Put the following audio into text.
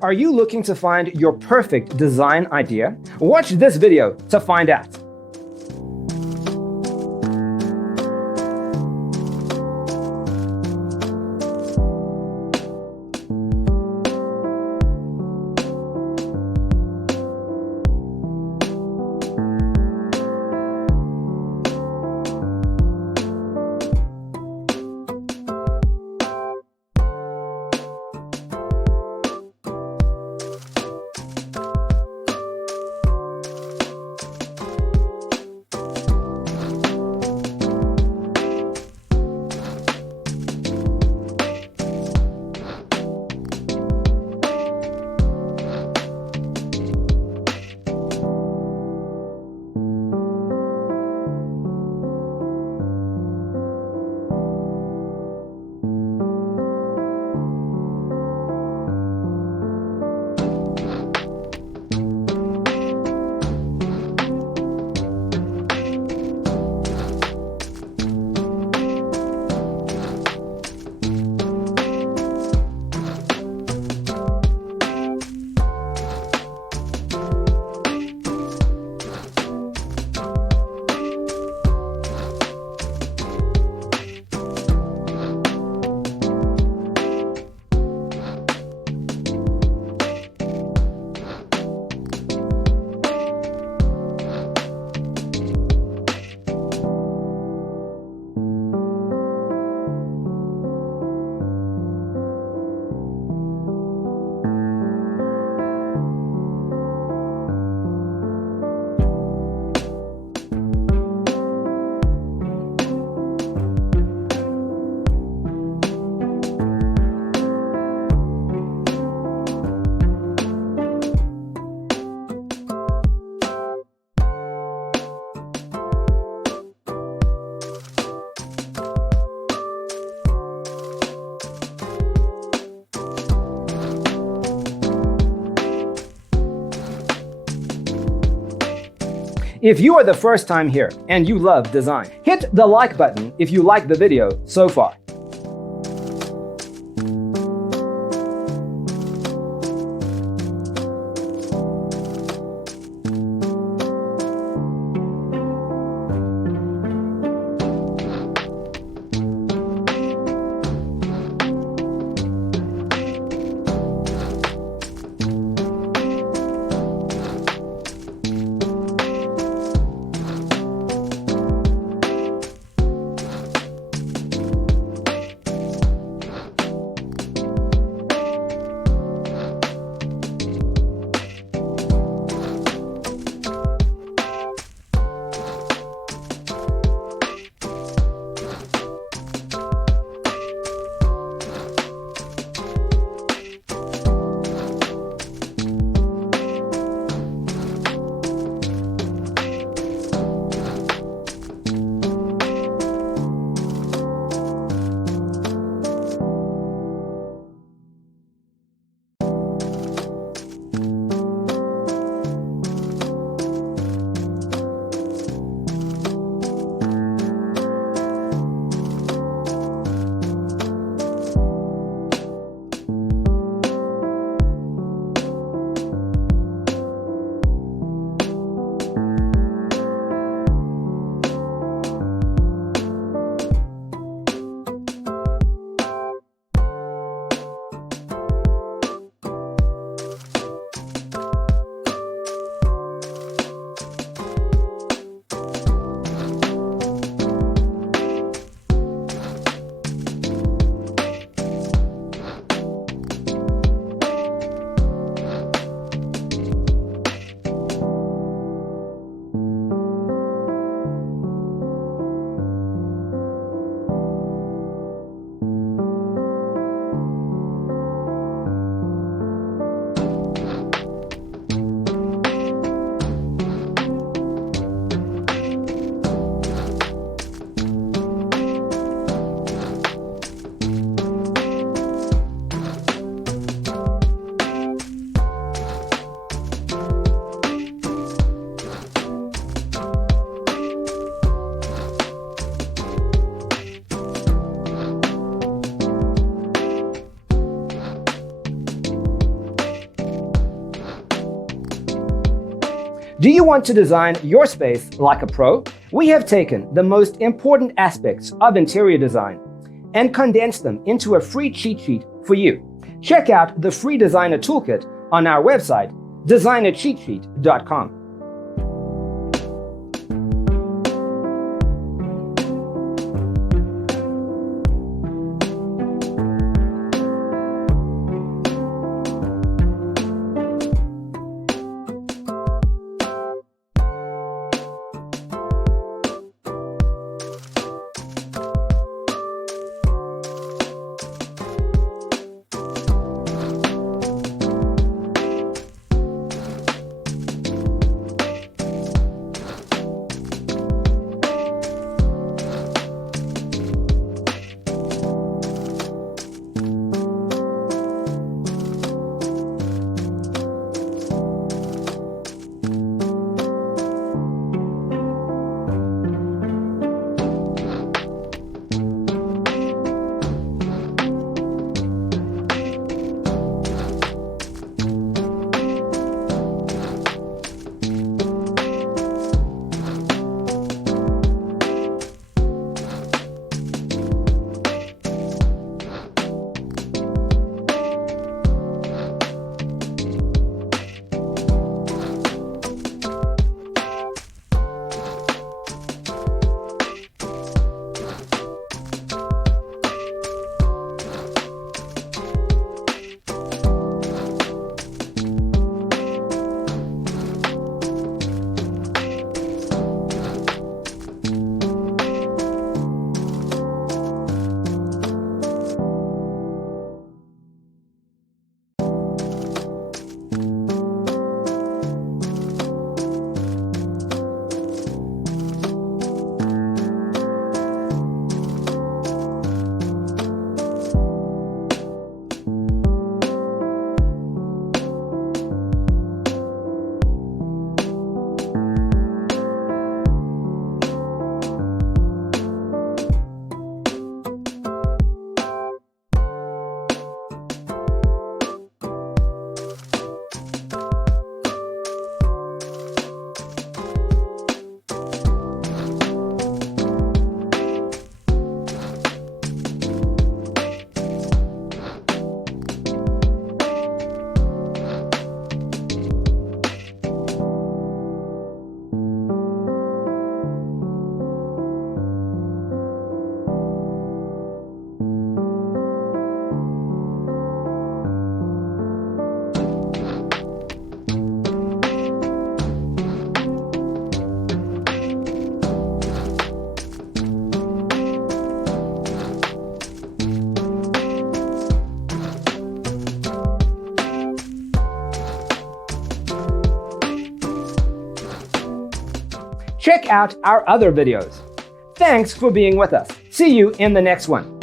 Are you looking to find your perfect design idea? Watch this video to find out. If you are the first time here and you love design, hit the like button if you like the video so far. Do you want to design your space like a pro? We have taken the most important aspects of interior design and condensed them into a free cheat sheet for you. Check out the free designer toolkit on our website, designercheatsheet.com. Check out our other videos. Thanks for being with us. See you in the next one.